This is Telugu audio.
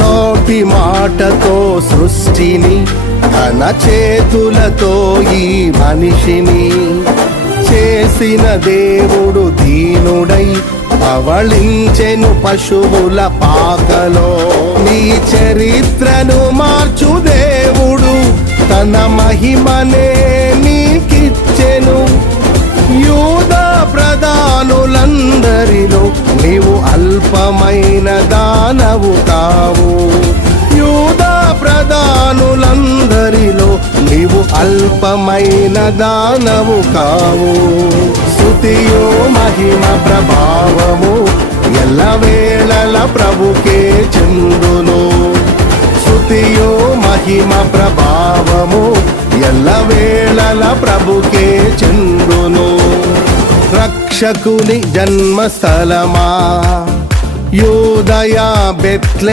నోటి మాటతో సృష్టిని, తన చేతులతో ఈ మనిషిని చేసిన దేవుడు దీనుడై పవళించెను పశువుల పాకలో. నీ చరిత్రను మార్చు దేవుడు తన మహిమనే నీకిచ్చెను. యూదా ప్రధానులందరిలో నీవు అల్పమైన దానవు కావు. యూదా ప్రధానులందరిలో నీవు అల్పమైన దానవు కావు. స్తుతియో మహిమ ప్రభావము ఎల్లవేళల ప్రభుకే చెందును. స్తుతియో మహిమ ప్రభావము ఎల్లవేళల ప్రభుకే చెందును. రక్షకుని జన్మస్థలమా యూదయ బెత్లెహేమా,